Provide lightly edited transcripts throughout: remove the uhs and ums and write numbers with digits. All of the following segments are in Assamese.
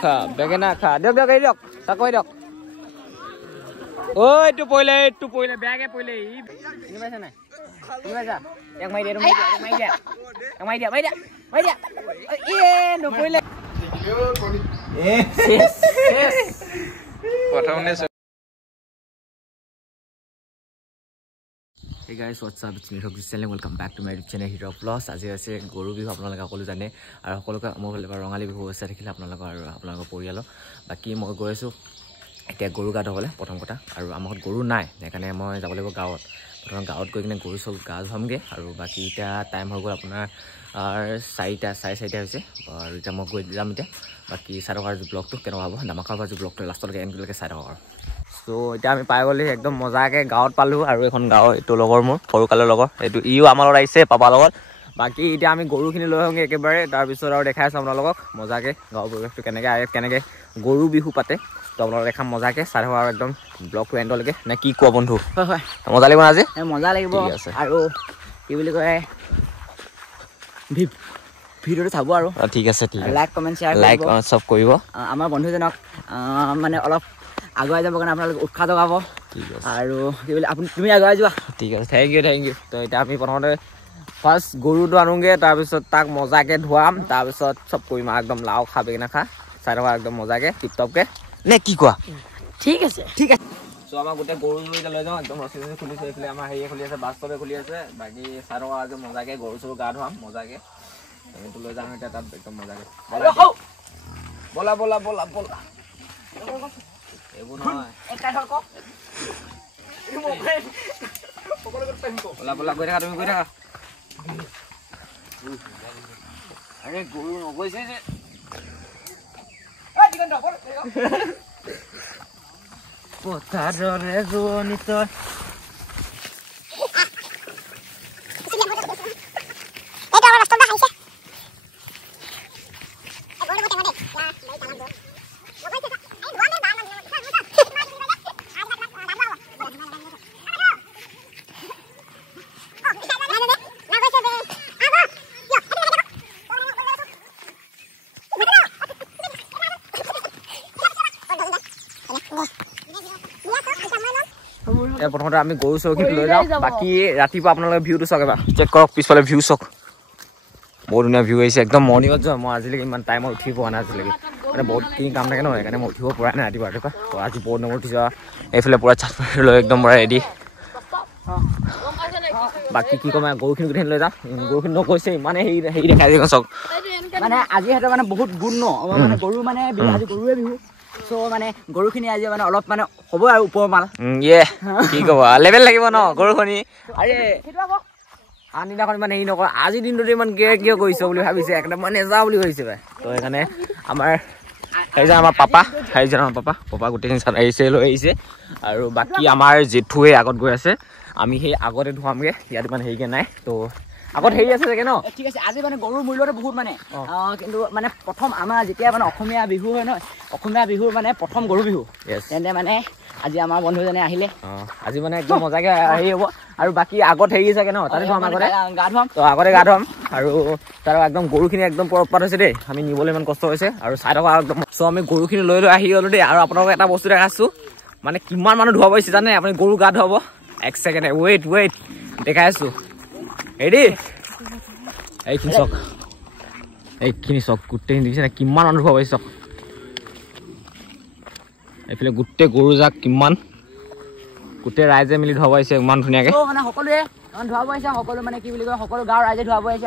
খা বেঙেনা খা দিয়ক দিয়ক এই দিয়ক চাকৈ দিয়ক ঐ এইটো পৰিলে বেয়াকে পৰিলে চিনি পাইছা নাই চিনি পাইছা এক মাৰি দিয়া মাৰি দিয়া নপৰিলে প্ৰথমতে Hey guys, what's up? It's me, Rob Channel. Welcome back to my YouTube channel, Hero Plus. আজি আছে গৰু বিহু আপোনালোকে সকলো জানে আৰু সকলোকে মোৰ ফালৰ পৰা ৰঙালী বিহু আছে দেখিলে আপোনালোকৰ আৰু আপোনালোকৰ পৰিয়ালৰ বাকি মই গৈ আছো এতিয়া গৰু গা ধুবলৈ প্ৰথম কথা আৰু আমাৰ ঘৰত গৰু নাই সেইকাৰণে মই যাব লাগিব গাঁৱত প্ৰথম গাঁৱত গৈ কিনে গৰু চব গা ধুৱামগে আৰু বাকি এতিয়া টাইম হৈ গ'ল আপোনাৰ 4:30 হৈছে আৰু এতিয়া মই গৈ যাম এতিয়া বাকি চাই থকা ব্লগটো কেনেকুৱা হ'ব নামাকাৰ পৰা ব্লগটো লাষ্টলৈকে এণ্ডলৈকে চাই থকা আৰু তো এতিয়া আমি পাই গ'লি একদম মজাকে গাঁৱত পালোঁ আৰু এখন গাঁও এইটো লগৰ মোৰ সৰুকালৰ লগৰ এইটো ইও আমাৰ লগত আহিছে পাপাৰ লগত বাকী এতিয়া আমি গৰুখিনি লৈ আহোঁগৈ একেবাৰে তাৰপিছত আৰু দেখাই আছোঁ আপোনালোকক মজাকে গাঁৱৰ পৰিৱেশটো কেনেকৈ গৰু বিহু পাতে তো আপোনালোকক দেখাম মজাকে চাই থকা আৰু একদম ব্লগটো এণ্ডলৈকে নে কি কোৱা বন্ধু হয় মজা লাগিব আজি মজা লাগিব আৰু কি বুলি কয় ভিডিঅ'টো চাব আৰু ঠিক আছে লাইক কমেণ্ট শ্বেয়াৰ লাইক চব কৰিব আমাৰ বন্ধুজনক মানে অলপ আগুৱাই যাবৰ কাৰণে আপোনালোকে উৎসাহ জগাব আৰু কি বুলি তুমি আগুৱাই যোৱা ঠিক আছে থেংক ইউ তো এতিয়া আমি প্ৰথমতে ফাৰ্ষ্ট গৰুটো আনোগৈ তাৰপিছত তাক মজাকে ধুৱাম তাৰপিছত চব কৰিম আৰু একদম লাও খা বেঙেনা খা চাই থকা একদম মজাকে টিপটপকে নে কি কোৱা ঠিক আছে চ' আমাৰ গোটেই গৰু এতিয়া লৈ যাওঁ একদম ৰচি খুলিছে এইফালে আমাৰ হেৰিয়ে খুলি আছে বাস্তৱে খুলি আছে বাকী চাই থকা একদম মজাকে গৰু চৰু গা ধুৱাম মজাকে এইটো লৈ যাম এতিয়া তাত একদম মজাকে বলা এইবোৰ নহয় বলা গৈ থাকা তুমি গৈ থাকা আৰে গৰু নগৈছে যে পথাৰৰে ৰোৱনী তই প্ৰথমতে আমি গৰু চৌকিত লৈ যাওঁ বাকী ৰাতিপুৱা আপোনালোকে ভিউটো চাওক এবাৰ চেক কৰক পিছফালে ভিউ চাওক বহুত ধুনীয়া ভিউ আহিছে একদম মৰ্ণিঙত যোৱা মই আজিলৈকে ইমান টাইমত উঠি পোৱা নাই আজিলৈকে মানে বহুতখিনি কাম থাকে ন সেইকাৰণে মই উঠিব পৰা নাই ৰাতিপুৱা তো আজি বহুত নম্বৰ উঠিছোঁ এইফালে পূৰা চাট লৈ একদম পূৰা ৰেডি বাকী কি ক'ম গৰুখিনি গোটেইখিনি লৈ যাম গৰুখিনি নকৈছে ইমানে হেৰি দেখাই দিয়ে চাওক মানে আজি সিহঁতৰ মানে বহুত গুণ ন মানে গৰু মানে আজি গৰুৱে বিহু চ' মানে গৰুখিনি আজি মানে অলপ মানে হ'ব আৰু ওপৰ মাল কি ক'ব লেভেল লাগিব ন গৰুখিনি আৰে আনদিনাখন মানে হেৰি নকৰা আজিৰ দিনটোতে ইমান কিয় কৰিছ বুলি ভাবিছে একদম মানে নেযাওঁ বুলি ভাবিছে তো সেইকাৰণে আমাৰ পাপা গোটেইখিনি চাই আহিছে লৈ আহিছে আৰু বাকী আমাৰ জেঠুৱে আগত গৈ আছে আমি সেই আগতে ধুৱামগৈ ইয়াত ইমান হেৰিকৈ নাই তো আগত হেৰি আছে চাগে ন ঠিক আছে আজি মানে গৰুৰ মূল্যটো বহুত মানে কিন্তু মানে প্ৰথম আমাৰ যেতিয়া মানে অসমীয়া বিহু হয় নহয় অসমীয়া বিহুৰ মানে প্ৰথম গৰু বিহু তেন্তে মানে আজি আমাৰ বন্ধুজনে আহিলে আজি মানে একদম মজাকে হেৰি হ'ব আৰু বাকী আগত হেৰি চাগে ন তাতে ধুৱাম আগতে গা ধুৱাম আৰু তাৰ একদম গৰুখিনি একদম পৰপাত হৈছে দেই আমি নিবলৈ ইমান কষ্ট হৈছে আৰু চাই থকা একদম চ' আমি গৰুখিনি লৈ আহি গ'লোঁ দেই আৰু আপোনালোকক এটা বস্তু দেখাইছোঁ মানে কিমান মানুহ ধুৱাব আহিছে জানে আপুনি গৰু গা ধুৱাব এক ছেকেণ্ড ৱেইট দেখাই আছোঁ ৰেডি এইখিনি চক গোটেইখিনি দেখিছে নাই কিমান মানুহ ধুৱাব আহিছে চক এইফালে গোটেই গৰু যাক কিমান গোটেই ৰাইজে মিলি ধুৱাব আহিছে ইমান ধুনীয়াকৈ মানে সকলোৱে ধুৱাব আহিছে সকলো মানে কি বুলি কয় সকলো গাঁৱৰ ৰাইজে ধুৱাব আহিছে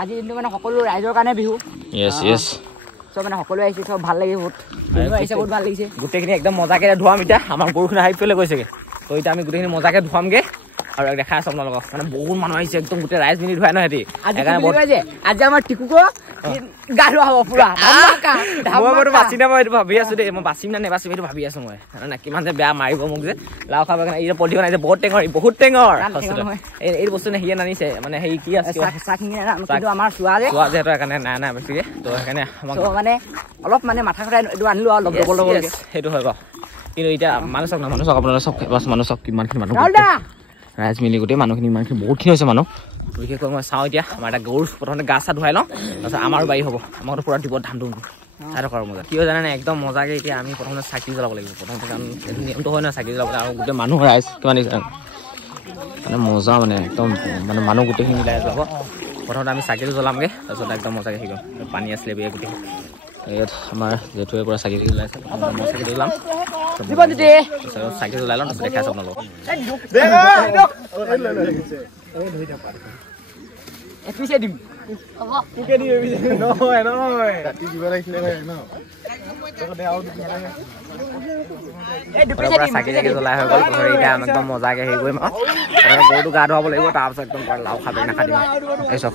আজি দিনটো মানে সকলো ৰাইজৰ কাৰণে বিহু চব মানে সকলোৱে আহিছে চব ভাল লাগিছে বহুত আহিছে বহুত ভাল লাগিছে গোটেইখিনি একদম মজাকৈ ধুৱাম এতিয়া আমাৰ গৰুখিনি আহি পেলাই গৈছেগৈ তো এতিয়া আমি গোটেইখিনি মজাকৈ ধুৱামগৈ আৰু দেখাই আছো আপোনালোকক মানে বহুত মানুহ আহিছে একদম গোটেই ৰাইজ মিলি ধুৱাই ন সিহঁতি আজি আমাৰ টিকুক গা ধোৱা হ'ব পুৰা মই বাচি নাই মই এইটো ভাবি আছো দেই মই বাচিম নে নেবাচিম এইটো ভাবি আছো মই না কিমান যে বেয়া মাৰিব মোক যে লাও খাব কাৰণে এই পলিথিন আনিছে বহুত টেঙৰ এই বস্তু সিয়ে নানিছে মানে হেৰি কি আছে আমাৰ চোৱা যিহেতু সেইকাৰণে নাই বেছিকে তো সেইকাৰণে মানে অলপ মানে মাথা খটাই এইটো আনিলো আৰু ল'ব সেইটো হয় বাৰু কিন্তু এতিয়া মানুহ চাওক আপোনালোকে চব মানুহ চাওক কিমানখিনি মানুহ ৰাইজ মিলি গোটেই মানুহখিনি ইমানখিনি বহুতখিনি হৈছে মানুহ বিশেষকৈ মই চাওঁ এতিয়া আমাৰ এটা গৰু প্ৰথমতে গা চা ধুৱাই লওঁ তাৰপিছত আমাৰো বাৰী হ'ব আমাৰতো পুৰা দিব ধাম ধুম চাই থকা মজা কিয় জানে নাই একদম মজাকৈ এতিয়া আমি প্ৰথমতে চাকি জ্বলাব লাগিব প্ৰথমতে কাৰণ এইটো নিয়মটো হয় নহয় চাকি জ্বলাবলৈ আৰু গোটেই মানুহ ৰাইজ কিমান মানে মজা মানে একদম মানে মানুহ গোটেইখিনি মিলাই যাব প্ৰথমতে আমি চাকিটো জ্বলামগৈ তাৰপিছত একদম মজাকৈ শিকোঁ পানী আছিলে বেয়া গোটেই ইয়াত আমাৰ জেঠুৱে পৰা চাকি জ্বলাইছে মই চাকি জ্বলাম চাকি জ্বলাই লওঁ তাৰপিছত দেখাইছোঁ আপোনালোকক চাকি চাকি জ্বলাই হৈ গ'ল এতিয়া আমি একদম মজাকৈ হেৰি কৰিম আৰু গৰুটো গা ধুৱাব লাগিব তাৰপিছত একদম লাও খাব নাখাদিম এই চব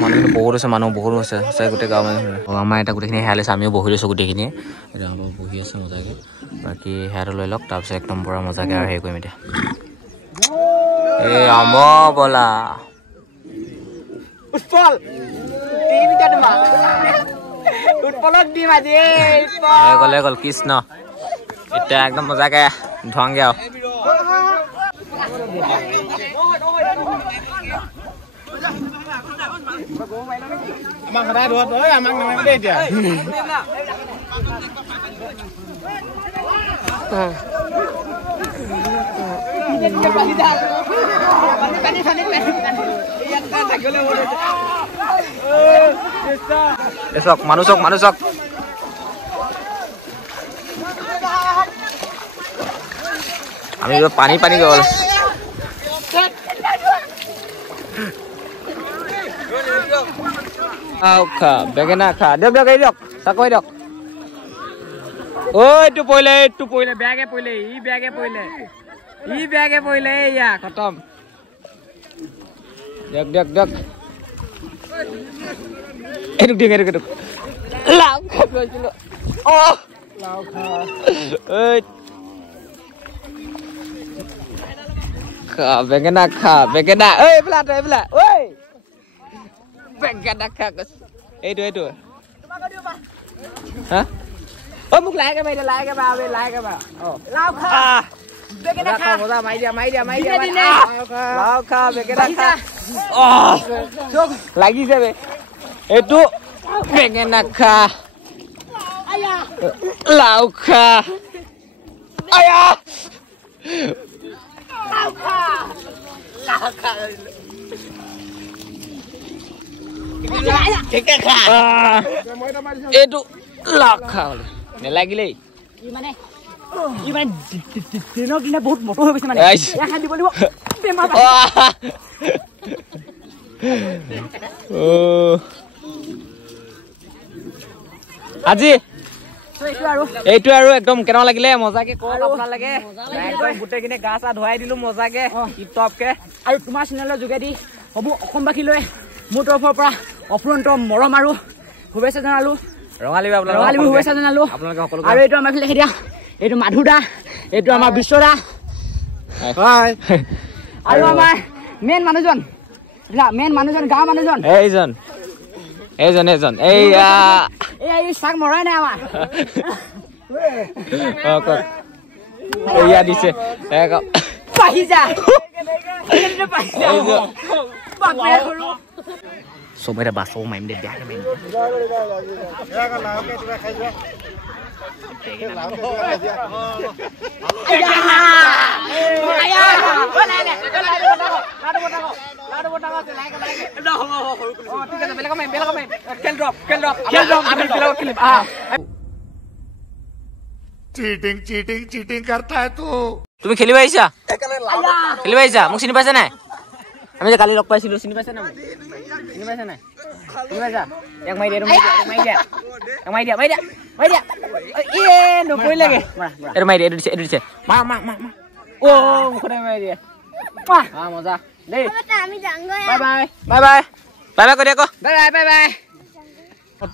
মানুহ বহুত আছে মানুহ বহুত আছে চাই গোটেই গাঁৱৰ মানুহ আমাৰ এটা গোটেইখিনি হেৰাই লৈছে আমিও বহি লৈছোঁ গোটেইখিনিয়ে এতিয়া অলপ বহি আছে মজাকৈ বাকী হেয়াৰটো লৈ লওক তাৰপিছত একদম পুৰা মজাকৈ আৰু হেৰি কৰিম এতিয়া এই আম বলা গ'লে গ'ল কৃষ্ণ এতিয়া একদম মজাকৈ ধোৱাংগে আৰু আমাক সদায় ধোৱাত আমাক নামাৰিব দেই এতিয়া চক মানুহ চক মানুহ চক আমি পানী পানী গ'ল খা বেঙেনা খা দিয়ক দিয়ক এই দিয়ক চাকৈ দিয়ক ঐ এইটো পৰিলে বেয়াকে পৰিলে ই বেয়াকে পৰিলে এয়া খতম দিয়ক দিয়ক দিয়ক এইটোক দিয়ক এইটোক লাও খা গৈছিলো লাও খা খা বেঙেনা ঐ এইবিলাক ঐ বেঙেনা খা এইটো হা ঐ মোক লাহেকে মাৰি দিয়া লাও খা বেঙেনা খা মজা মাৰি দিয়া লাও খা বেঙেনা খা লাগিছে বে এইটো বেঙেনা খা লাও খা আয়া লাও খা এইটো লাও খা নেলাগিলেই দিনক দিনে বহুত মটো হৈ গৈছে মানে দিব লাগিব আজি এইটো আৰু একদম কেনেকুৱা লাগিলে মজাকে কওক আপোনালোকে একদম গোটেইখিনি গা চা ধুৱাই দিলো মজাকে টপকে আৰু তোমাৰ চেনেলৰ যোগেদি সমূহ অসমবাসীলৈ মোৰ তৰফৰ পৰা অফুৰন্ত মৰম আৰু শুভেচ্ছা জনালো ৰঙালী শুভেচ্ছা জনালো আৰু এইটো আমাৰ লিখি দিয়া এইটো মাধুদা এইটো আমাৰ বিশ্বদা আৰু আমাৰ মেইন মানুহজন গাঁৱৰ মানুহজন এইজন এইয়া চাক মৰাই নাই আমাৰ এয়া দিছে চব এটা বাছও মাৰিম দে বেয়াকে মাৰিম चीटिंग करता है तू তুমি খেলিব আহিছা মোক চিনি পাইছা নাই আমি যে কালি লগ পাইছিলো চিনি পাইছা নাই এক মাৰি দিয়া নপৰিলেগে এইটো মাৰি দিয়া এইটো দিছে মাৰ মুখতে মাৰি দিয়া মজা দেই বাই কৰি আকৌ বাই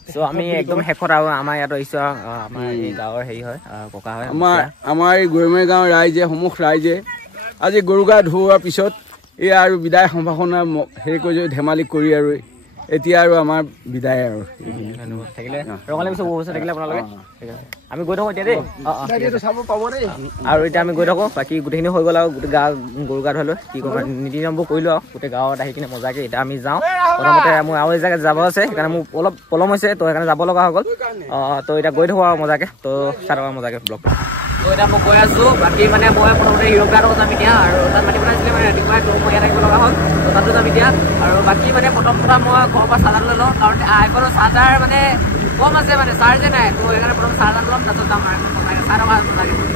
চ' আমি একদম শেষত আৰু আমাৰ ইয়াত আহিছো আমাৰ এই গাঁৱৰ হেৰি হয় ককা হয় আমাৰ এই গৰৈমাৰী গাঁৱৰ ৰাইজে সমূহ ৰাইজে আজি গৰু গা ধুওৱাৰ পিছত এই আৰু বিদায় সম্ভাষণা হেৰি কৰি ধেমালি কৰি আৰু এতিয়া আৰু আমাৰ বিদায় আৰু থাকিলে ৰঙালী বিহু বহুত থাকিলে আপোনালোকে ঠিক আছে আমি গৈ থাকোঁ এতিয়া দেই চাব পাব দেই আৰু এতিয়া আমি গৈ থাকোঁ বাকী গোটেইখিনি হৈ গ'ল আৰু গোটেই গৰু গা ধুৱালোঁ কি ক'ম নীতি নিয়মবোৰ কৰিলোঁ আৰু গোটেই গাঁৱত আহি কিনে মজাকৈ এতিয়া আমি যাওঁ প্ৰথমতে মোৰ আৰু এই জেগাত যাব আছে সেইকাৰণে মোৰ অলপ পলম হৈছে তো সেইকাৰণে যাব লগা হৈ গ'ল তো এতিয়া গৈ থাকোঁ আৰু মজাকৈ তো চাই থকা মজাকৈ ব্লগ তো এতিয়া মই গৈ আছোঁ বাকী মানে মই প্ৰথমতে হিৰ' গাৰ্ডত যাম এতিয়া আৰু তাত মাতি পেলাইছিলে মানে ৰাতিপুৱাই তো মই ইয়াত আহিব লগা হ'ল তো তাতো যাম এতিয়া আৰু বাকী মানে প্ৰথম কথা মই ঘৰৰ পৰা চাৰ্জাৰ লৈ লওঁ কাৰণ আইফোনৰ চাৰ্জাৰ মানে কম আছে মানে চাৰ্জে নাই তো সেইকাৰণে প্ৰথম চাৰ্জাৰ ল'ম তাৰপিছত যাম আৰু চাই থকা মজাকৈ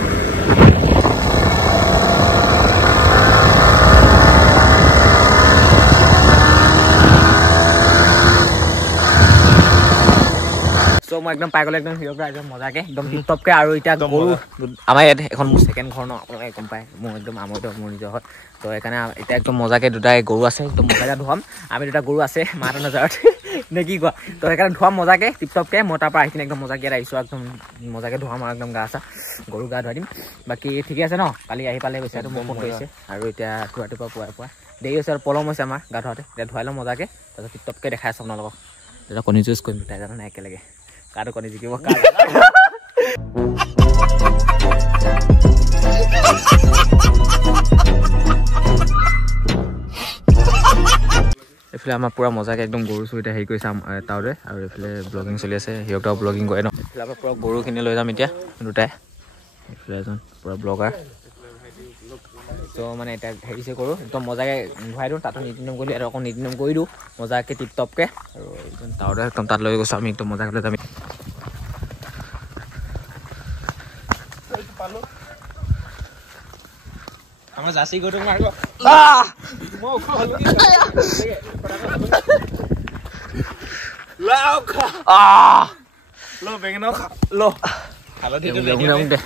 চ' মই একদম পাই গ'লো একদম হিৰ' পৰা একদম মজাকৈ একদম টিপটপকৈ আৰু এতিয়া গৰু আমাৰ ইয়াত এখন মোৰ ছেকেণ্ড ঘৰ ন আপোনালোকে গম পায় মোৰ একদম মোৰ নিজৰ হয় তো সেইকাৰণে এতিয়া একদম মজাকৈ দুটাই গৰু আছে একদম মজাকৈ ধুৱাম আমি দুটা গৰু আছে মাহঁতৰ নজৰত নে কি কোৱা তো সেইকাৰণে ধুৱাম মজাকৈ টিপটপকৈ মই তাৰ পৰা আহি কিনে একদম মজাকৈ ইয়াত আহিছোঁ একদম মজাকৈ ধুৱাম আৰু একদম গা চা গৰু গা ধুৱাই দিম বাকী ঠিকে আছে ন কালি আহি পালে গৈছে এইটো মোৰ ফোন কৰিছে আৰু এতিয়া ৰাতিপুৱা পুৱা দেৰি হৈছে আৰু পলম হৈছে আমাৰ গা ধুৱাওঁতে এতিয়া ধুৱাই ল'ম মজাকৈ তাৰপিছত টিপটপকৈ দেখাই আছোঁ আপোনালোকক তেতিয়া কণী যুঁজ কৰিম দুটাই জানো নাই একেলগে কাৰো কণী জিকিব এইফালে আমাৰ পূৰা মজাকৈ একদম গৰু চৰু এতিয়া হেৰি কৰিছে তাওৰে আৰু এইফালে ব্লগিং চলি আছে সিহঁতও ব্লগিং কৰে ন এইফালে আমাৰ পূৰা গৰুখিনি লৈ যাম এতিয়া দুটাই এইফালে এজন পূৰা ব্লগাৰ তো মানে এতিয়া হেৰিছে কৰোঁ একদম মজাকৈ ধুৱাই দিওঁ তাতো নীতি নিয়ম কৰিলোঁ এটা অকণ নীতি নিয়ম কৰি দিওঁ মজাকৈ টিপটপকৈ আৰু একদম তাওৰে একদম তাত লৈ গৈছোঁ আমি একদম মজাকৈ লৈ যাম আমাৰ জাৰ্চি গৰুটো মাৰিব ল বেঙেনা খা ল হালধি দে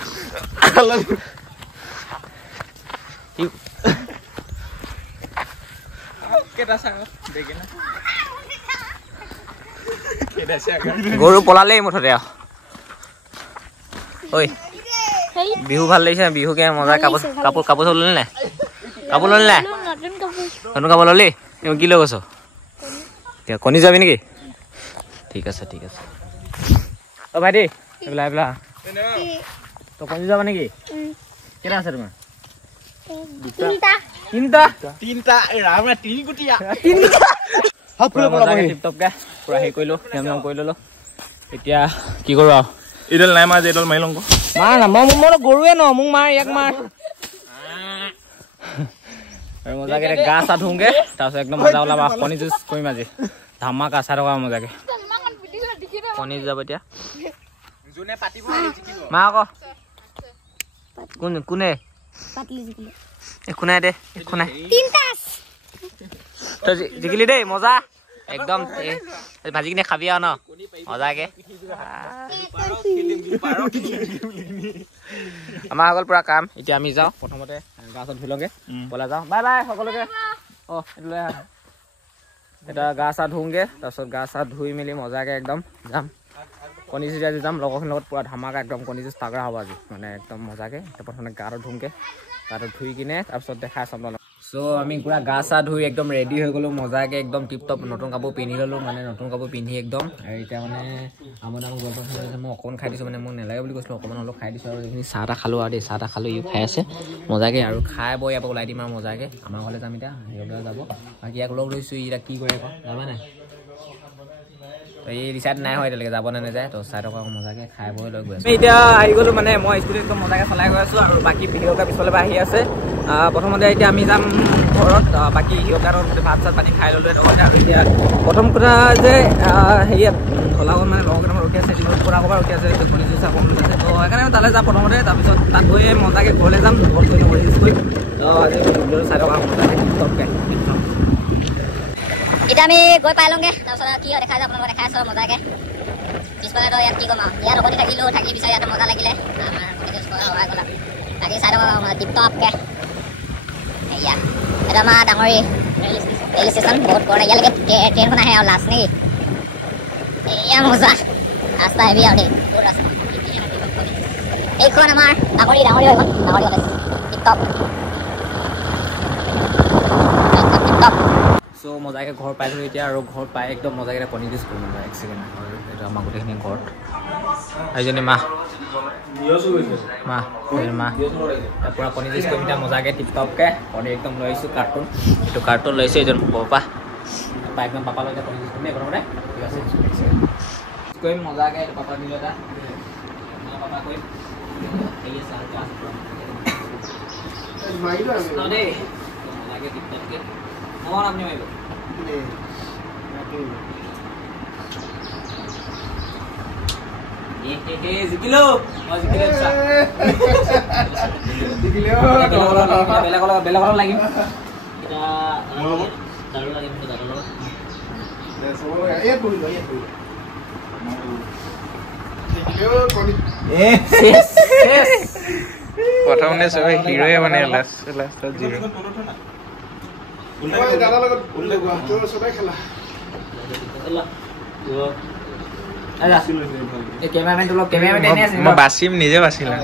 গৰু পলালেই মুঠতে আৰু ঐ বিহু ভাল লাগিছে বিহুকে মজা কাপোৰ চাপোৰ ল'লি নাই কাপোৰ ল'লি নাই নতুন কাপোৰ ল'লি কি লৈ গৈছ এতিয়া কণী যাবি নেকি ঠিক আছে অ' ভাইটি এইবিলাক তই কণী যাবা নেকি কেইটা আছে তোমাৰ তিনিটা টিপটপকে পুৰা হেৰি কৰিলোঁ নিয়ম কৰি ল'লোঁ এতিয়া কি কৰোঁ আৰু এইডাল নাই মাৰ যে এইডাল মাৰি লওঁ মাৰ না মই গৰুৱে ন মোক মাৰ ইয়াক মাৰ আৰু মজাকে গা চা ধুওঁগে তাৰপিছত একদম মজা ওলাবা কণী যুঁজ কৰিম আজি ধামাকা চাই থকা মজাকে কণী যাব এতিয়া মা আকৌ কোনে একো নাই দে একো নাই তই জিকিলি দেই মজা একদম ভাজি কিনে খাবি আৰু ন মজাকে আমাৰ সকল পুৰা কাম এতিয়া আমি যাওঁ প্ৰথমতে গা চা ধুই লওঁগে বলা যাওঁ বাই বাই সকলোকে এতিয়া গা চা ধুওঁগে তাৰপিছত গা চা ধুই মেলি মজাকে একদম যাম কণী যুঁজ আজি যাম লগৰখিনিৰ লগত পুৰা ধামাকা একদম কণী যুঁজ তাগৰা হ'ব আজি মানে একদম মজাকে এতিয়া প্ৰথমতে গাটো ধুওঁগে গাটো ধুই কিনে তাৰপিছত দেখাই চাম আপোনালোকক চ' আমি পুৰা গা চা ধুই একদম ৰেডি হৈ গ'লোঁ মজাকৈ একদম টিপটপ নতুন কাপোৰ পিন্ধি ল'লোঁ মানে নতুন কাপোৰ পিন্ধি একদম আৰু এতিয়া মানে আমাৰ জলপান মই অকণমান খাই দিছোঁ মানে মোক নেলাগে বুলি কৈছিলোঁ অকণমান অলপ খাই দিছোঁ আৰু এইখিনি চাহ তাহ খালোঁ আৰু দেই চাহ তাহ খালোঁ ইও খাই আছে মজাকৈ আৰু খাই বৈ ইয়াৰ পৰা ওলাই দিম আৰু মজাকৈ আমাৰ ঘৰলৈ যাম এতিয়া সিহঁতে যাব বাকী ইয়াক লগ লৈছোঁ এতিয়া কি কৰে আকৌ যাবা নাই এই ডিচাইড নাই হয় এতিয়ালৈকে যাব নে নাযায় তো চাই থকা মজাকৈ খাই বৈ লৈ গৈ আছোঁ এতিয়া আহি গ'লোঁ মানে মই স্কুটি একদম মজাকৈ চলাই গৈ আছোঁ আৰু বাকী সিহঁতৰ পিছফালৰ পৰা আহি আছে প্ৰথমতে এতিয়া আমি যাম ঘৰত বাকী সিহঁতৰ ভাত চাত পানী খাই ল'লোঁ আৰু এতিয়া প্ৰথম কথা যে হেৰিয়াত ধলাগত মানে লগৰ কেইটামান ৰখি আছে পৰা ক'ৰবাত ৰখি আছে কণী যুঁজ চাব আছে তো সেইকাৰণে তালৈ যাম প্ৰথমতে তাৰপিছত তাত গৈ মজাকৈ ঘৰলৈ যাম ঘৰত গৈ কণী যুঁজ কৰিম তো আজি চাই থকা মজাকৈ টিপটপকৈ এতিয়া আমি গৈ পাই লওঁগে তাৰপিছত কি হয় দেখাই যায় আপোনালোকে দেখাই আছোঁ মজাকৈ পিছফালে তো ইয়াত কি ক'ম আৰু ইয়াত অকণি থাকিলোঁ থাকি বিচাৰি ইয়াত মজা লাগিলে আমাৰ সহায় গ'লা বাকী চাই থকা টিপটপকৈ এয়া এইটো আমাৰ ডাঙৰি ৰেল ষ্টেচন বহুত পুৰণা ইয়ালৈকে ট্ৰেইনখন আহে আৰু লাষ্ট নেকি এয়া মজা ৰাস্তা হেভি আৰু দেই বহুত ৰাস্তা এইখন আমাৰ ডাঙৰি এইখন ডাঙৰি টিপটপ সো মজাকে ঘৰ পাইছোঁ এতিয়া আৰু ঘৰ পাই একদম মজাকে কণী দিছ কৰিম মই 1 সেকেন্ড আৰু এটা আমাৰ গোটেইখিনি ঘৰত আইজনী মা পুৰা কণী দিছ কৰিম এতিয়া মজাকে টিপটপকে কণী একদম লৈ আহিছোঁ কাৰ্টুন এইটো কাৰ্টুন লৈছোঁ এজন পাপা একদম পাপা লৈ কণী দিছ কৰিম ঘৰতে ঠিক আছে কৰিম মজাকে এইটো পাপা দিলে এটা পাপা কৰিম এই আছে ক্লাছ দেই মজাকে টিপটপকে আমাৰ আপনি মাইব জিকিলো বেলেগ লাগিম প্ৰথমতে সবাই হিৰোয়ে মানে লাষ্টত জিৰো মই বাচিম নিজে বাচিলা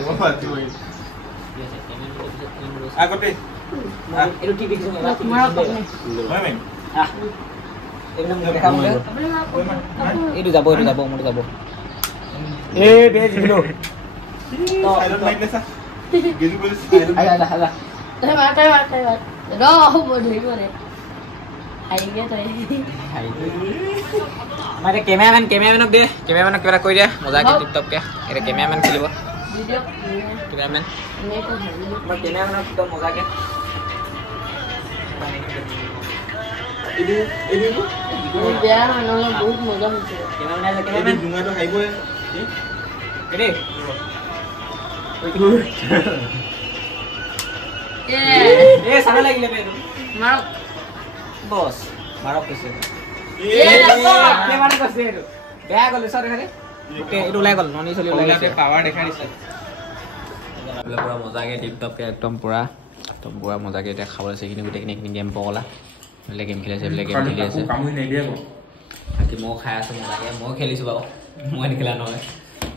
এইটো যাব মোৰটো যাব মানে কেমেৰামেনক দে কেমেৰামেনক কিবা কৈ দিয়া মজাকে টিপটপকে এটা কেমেৰামেন খেলিব কেমেৰামেন মই কেমেৰামেনক একদম মজাকে বেয়া নহ'লে বহুত মজা হৈছে কেমেৰামেন জুঙাটো খাইবই এনে এ সামনে লাগিলে বেটো মাৰক বস মাৰক কৈছে বেয়া গ'ল সৰ দেখালে এইটো ওলাই গ'ল ননি চলি ওলাই গ'ল পাৱাৰ দেখা দিছে পুৰা মজাকে টিপটপকে একদম পুৰা মজাকে এতিয়া খাবলৈ আছে এইখিনি গোটেইখিনি গেম পগলা এইবিলাক গেম খেলি আছে এইবিলাক গেম খেলি আছে বাকী মই খাই আছোঁ মজাকে মই খেলিছোঁ বাৰু মই নেখেলা নহয়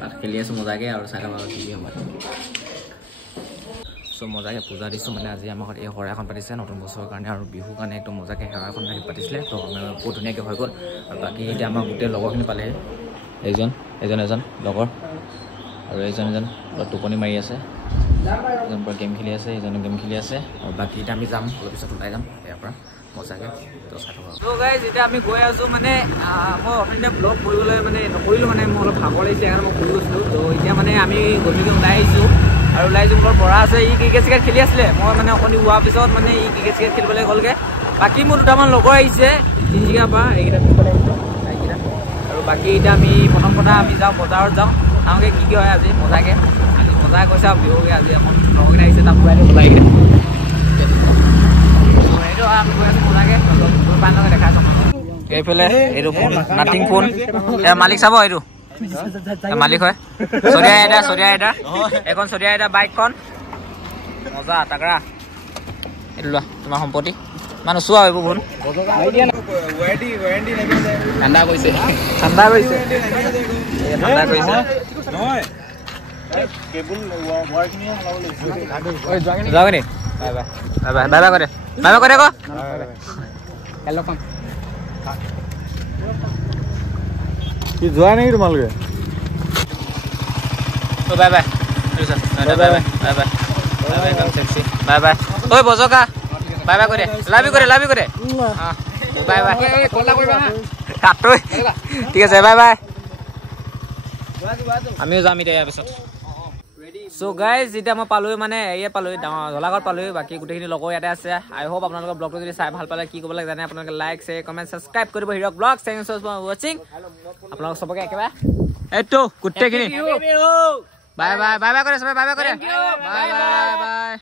তাত খেলি আছোঁ মজাকে আৰু চাই ল'ব কি হ'ব চ' মজাকে পূজা দিছোঁ মানে আজি আমাৰ ঘৰত এই শৰাই এখন পাতিছে নতুন বছৰৰ কাৰণে আৰু বিহুৰ কাৰণে একদম মজাকে সেৱা এখন পাতিছিলে তো আমাৰ বহুত ধুনীয়াকৈ হৈ গ'ল আৰু বাকী এতিয়া আমাৰ গোটেই লগৰখিনি পালেহি এজন লগৰ আৰু এজন টোপনি মাৰি আছে এজন পৰা গেম খেলি আছে এজনে গেম খেলি আছে আৰু বাকী এতিয়া আমি যাম অলপ পিছত ওলাই যাম ইয়াৰ পৰা মজাকে তো চাই থকা চ' গাইজ এতিয়া আমি গৈ আছোঁ মানে মই অথনিতে ব্লগ কৰিবলৈ মানে নকৰিলোঁ মানে মই অলপ ভাগৰ লাগিছে সেইকাৰণে মই ঘূৰি গৈছিলোঁ তো এতিয়া মানে আমি গধূলিকৈ ওলাই আহিছোঁ আৰু ওলাই যোন মোৰ পৰা আছে ই ক্ৰিকেট খেলি আছিলে মই মানে অকণি হোৱাৰ পিছত মানে ই ক্ৰিকেট খেলিবলৈ গ'লগৈ বাকী মোৰ দুটামান লগৰ আহিছে তিনিচুকীয়াৰ পৰা এইকেইটা আৰু বাকী এতিয়া আমি প্ৰথম কথা আমি যাওঁ বজাৰত যাওঁ চাওঁগৈ কি হয় আজি মজাকৈ আজি মজাই কৈছে আৰু বিহুকৈ আজি আমাৰ লগৰকেইটা আহিছে তাত ঘূৰাই বজাৰকেইটা এইটো আমি গৈ আছোঁ মজাকৈ পানীলৈকে দেখাই আছোঁ এইফালে এইটো ফোন নাথিং ফোন মালিক চাব এইটো মালিক হয় চৰিয়া এটা এখন চৰিয়া এটা বাইকখন মজা তাকৰা এইটো লোৱা তোমাৰ সম্পত্তি মানে চোৱা এইবোৰ ফোন ঠাণ্ডা কৰিছে যাওঁগৈ নি বাই কৰে আকৌ যোৱা নেকি তোমালোকে বাই বাই ঐ বজকা বাই কৰে লাভি কৰে বাই ঠিক আছে বাই আমিও যাম এতিয়া ইয়াৰ পিছত চ' গাইজ যেতিয়া মই পালোঁ মানে পালোঁ ঢলাঘৰত পালোঁ বাকী গোটেইখিনি লগৰ ইয়াতে আছে আই হোপ আপোনালোকৰ ব্লগটো যদি চাই ভাল পালে কি ক'ব লাগে জানে আপোনালোকে লাইক শ্বেয়াৰ কমেণ্ট ছাবস্ক্ৰাইব কৰিব Hirak blog thank you for ৱাচিং আপোনালোক চবকে একেবাৰে এইটো গোটেইখিনি বাই কৰে চবে বাই কৰে বাই বাই